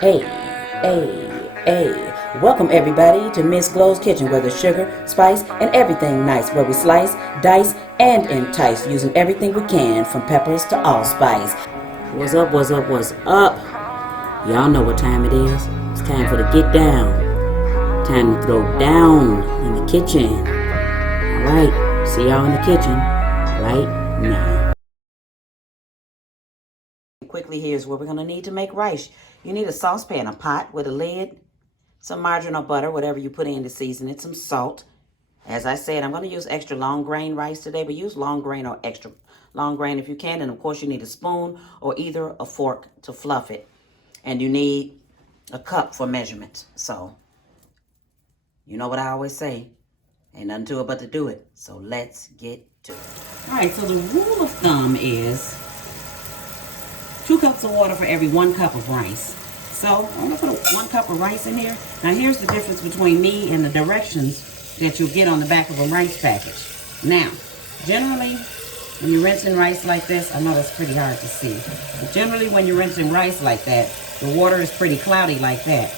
Hey, hey. Welcome everybody to Miss Glow's Kitchen, where there's sugar, spice, and everything nice, where we slice, dice, and entice, using everything we can, from peppers to allspice. What's up, what's up, what's up? Y'all know what time it is. It's time for the get down. Time to throw down in the kitchen. Alright, see y'all in the kitchen right now. Quickly, here's what we're going to need to make rice. You need a saucepan, a pot with a lid, some margarine or butter, whatever you put in to season it, some salt. As I said, I'm going to use extra long grain rice today, but use long grain or extra long grain if you can. And of course, you need a spoon or either a fork to fluff it. And you need a cup for measurement. So, you know what I always say, ain't nothing to it but to do it. So let's get to it. All right, so the rule of thumb is 2 cups of water for every 1 cup of rice. So I'm going to put 1 cup of rice in here. Now here's the difference between me and the directions that you'll get on the back of a rice package. Now, generally, when you're rinsing rice like this, I know that's pretty hard to see, but generally when you're rinsing rice like that, the water is pretty cloudy like that.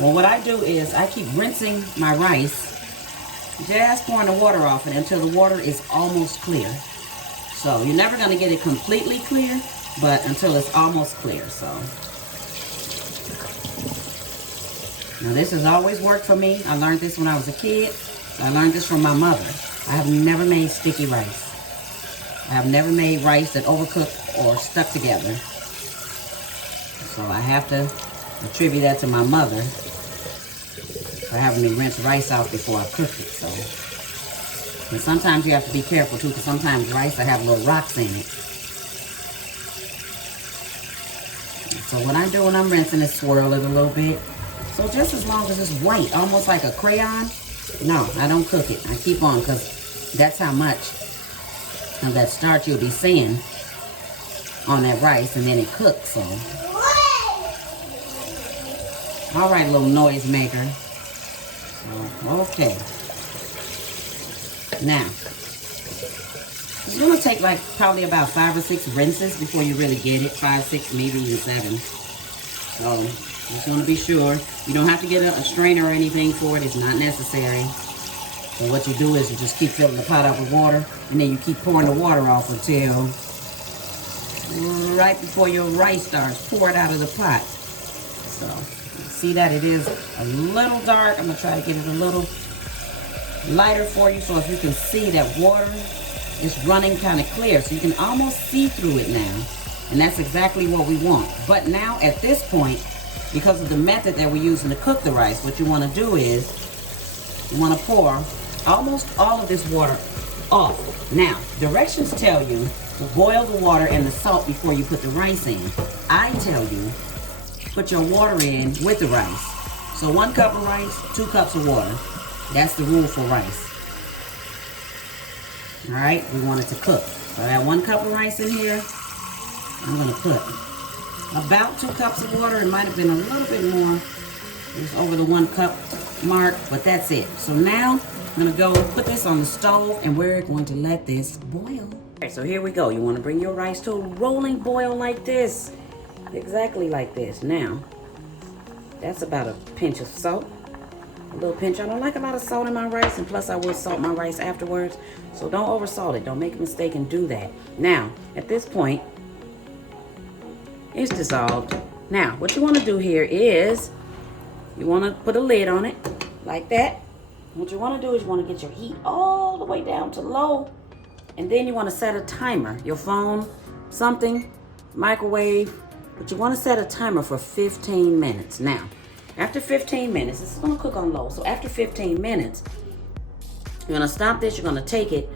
Well, what I do is I keep rinsing my rice, just pouring the water off it until the water is almost clear. So you're never going to get it completely clear, but until it's almost clear. So now this has always worked for me. I learned this when I was a kid. I learned this from my mother. I have never made sticky rice. I have never made rice that overcooked or stuck together. So I have to attribute that to my mother for having me rinse rice off before I cooked it. So, and sometimes you have to be careful too, because sometimes rice will have little rocks in it. So what I do when I'm rinsing is swirl it a little bit. So just as long as it's white, almost like a crayon. No, I don't cook it. I keep on, because that's how much of that starch you'll be seeing on that rice, and then it cooks. So, all right, little noise maker. Okay. Now, it's going to take like probably about 5 or 6 rinses before you really get it. 5, 6, maybe even 7. So, just want to be sure. You don't have to get a strainer or anything for it. It's not necessary. So what you do is you just keep filling the pot up with water, and then you keep pouring the water off until right before your rice starts, pour it out of the pot. So, see that it is a little dark. I'm going to try to get it a little lighter for you, so if you can see that water is running kind of clear, so you can almost see through it now. And that's exactly what we want. But now at this point, because of the method that we're using to cook the rice, what you want to do is you want to pour almost all of this water off. Now, directions tell you to boil the water and the salt before you put the rice in. I tell you, put your water in with the rice. So 1 cup of rice, 2 cups of water. That's the rule for rice. All right, we want it to cook. So I got 1 cup of rice in here. I'm going to put about 2 cups of water. It might have been a little bit more. It's over the 1 cup mark, but that's it. So now I'm going to go put this on the stove, and we're going to let this boil. All right, so here we go. You want to bring your rice to a rolling boil like this. Exactly like this. Now, that's about a pinch of salt. A little pinch. I don't like a lot of salt in my rice, and plus I will salt my rice afterwards. So don't over salt it. Don't make a mistake and do that. Now, at this point, it's dissolved. Now, what you want to do here is you want to put a lid on it like that. What you want to do is you want to get your heat all the way down to low, and then you want to set a timer. Your phone, something, microwave, but you want to set a timer for 15 minutes. Now, after 15 minutes, this is going to cook on low. So after 15 minutes, you're going to stop this. You're going to take it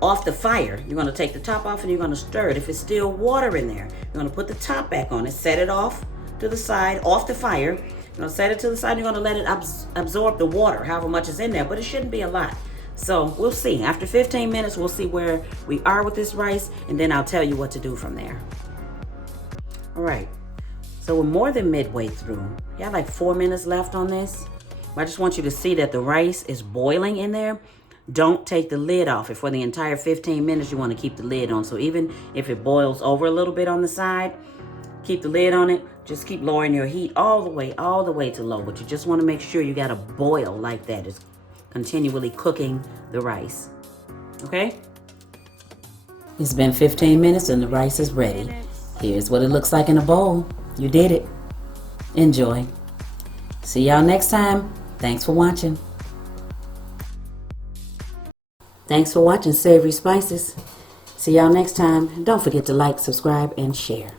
off the fire. You're going to take the top off, and you're going to stir it. If it's still water in there, you're going to put the top back on it, set it off to the side, off the fire. You're going to set it to the side. You're going to let it absorb the water, however much is in there, but it shouldn't be a lot. So we'll see. After 15 minutes, we'll see where we are with this rice, and then I'll tell you what to do from there. All right. So we're more than midway through. You have like 4 minutes left on this. I just want you to see that the rice is boiling in there. Don't take the lid off. If for the entire 15 minutes, you want to keep the lid on. So even if it boils over a little bit on the side, keep the lid on it. Just keep lowering your heat all the way to low. But you just want to make sure you got a boil like that. It's continually cooking the rice. Okay? It's been 15 minutes and the rice is ready. Here's what it looks like in a bowl. You did it. Enjoy. See y'all next time. Thanks for watching. Thanks for watching Savory Spices. See y'all next time. Don't forget to like, subscribe, and share.